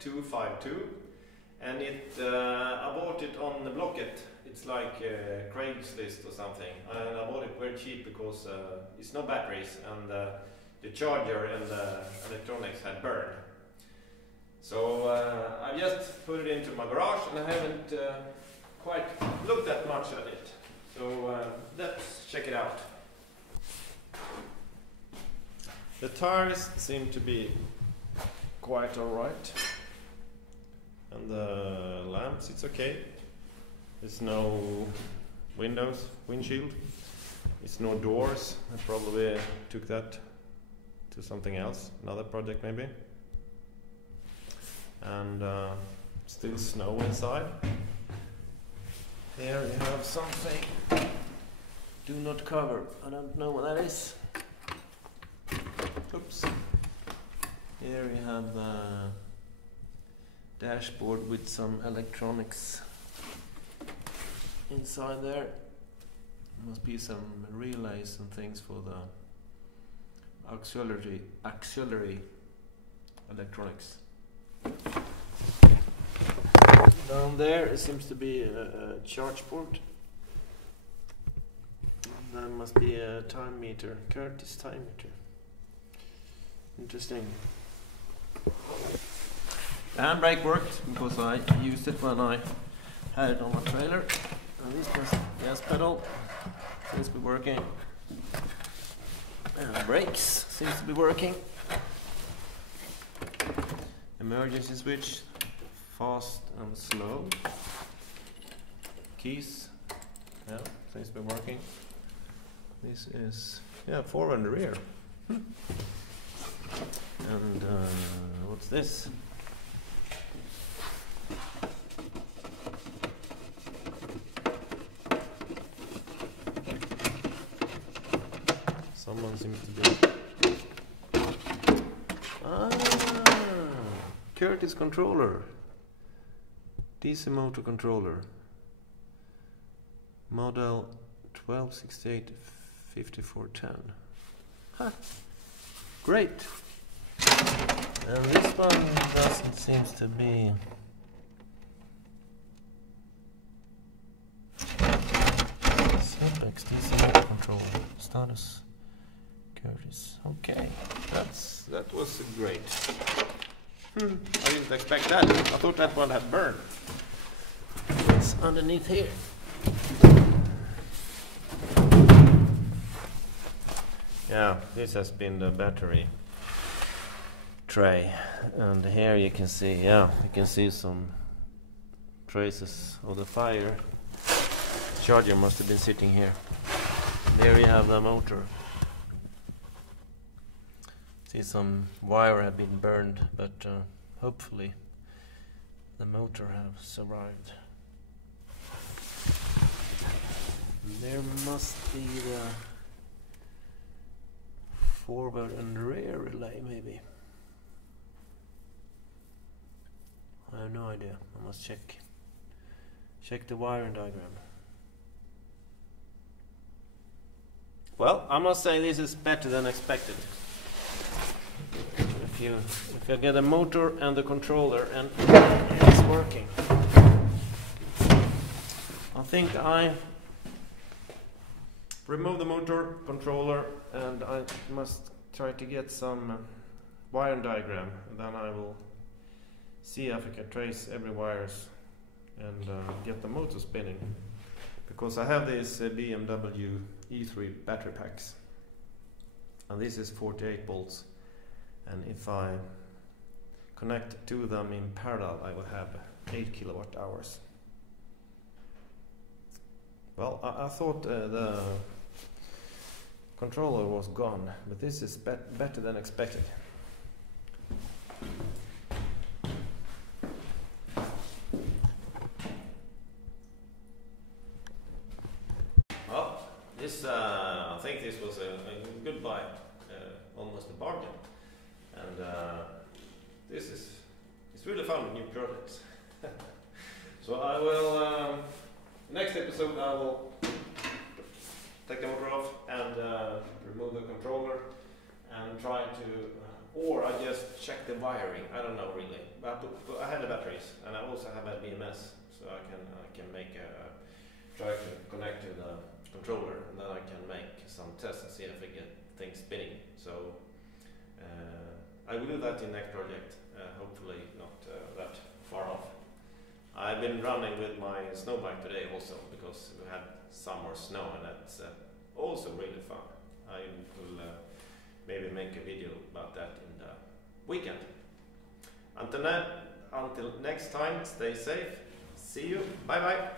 252, and I bought it on the Blocket. It's like Craigslist or something, and I bought it very cheap because it's no batteries, and the charger and the electronics had burned. So I just put it into my garage, and I haven't quite looked that much at it. So let's check it out. The tires seem to be quite alright, and the lamps, it's okay. There's no windshield. It's no doors. I probably took that to something else, another project maybe. And still snow inside. Here you have something. Do not cover. I don't know what that is. Oops. Here you have the dashboard with some electronics inside there. Must be some relays and things for the auxiliary electronics. Down there it seems to be a charge port. There must be a time meter, Curtis time meter. Interesting. The handbrake worked because I used it when I had it on my trailer. And this gas pedal seems to be working. And the brakes seems to be working. Emergency switch, fast and slow. Keys, yeah, seems to be working. This is, yeah, forward and rear. And what's this? Someone seems to be... Curtis controller. DC motor controller. Model 1268 5410. Huh. Great. And this one doesn't seem to be... Simplex DC motor controller. Status. Curtis. Okay. That was great. I didn't expect that. I thought that one had burned. It's underneath here. Yeah, this has been the battery tray, and here you can see some traces of the fire. The charger must have been sitting here. There you have the motor. See, some wire have been burned, but hopefully the motor has survived. There must be the forward and rear relay, maybe. I have no idea. I must check the wiring diagram. Well, I must say this is better than expected. If you get a motor and the controller and it's working. I think I remove the motor, controller, and I must try to get some wiring diagram, and then I will see if I can trace every wires and get the motor spinning, because I have these BMW E3 battery packs, and this is 48 volts, and if I connect two of them in parallel I will have 8 kilowatt hours. Well, I thought the controller was gone, but this is better than expected. Well, this I think this was a good buy, almost a bargain, and it's really fun with new projects. So I will next episode I will take the motor off and remove the controller and try to or I just check the wiring. I don't know really. But I have the batteries, and I also have a BMS, so I can make try to connect to the controller, and then I can make some tests and see if I get things spinning. So I will do that in next project. Hopefully not that far off. I've been running with my snow bike today also because we had summer snow, and that's also really fun. I will maybe make a video about that in the weekend. Until next time, stay safe. See you. Bye bye.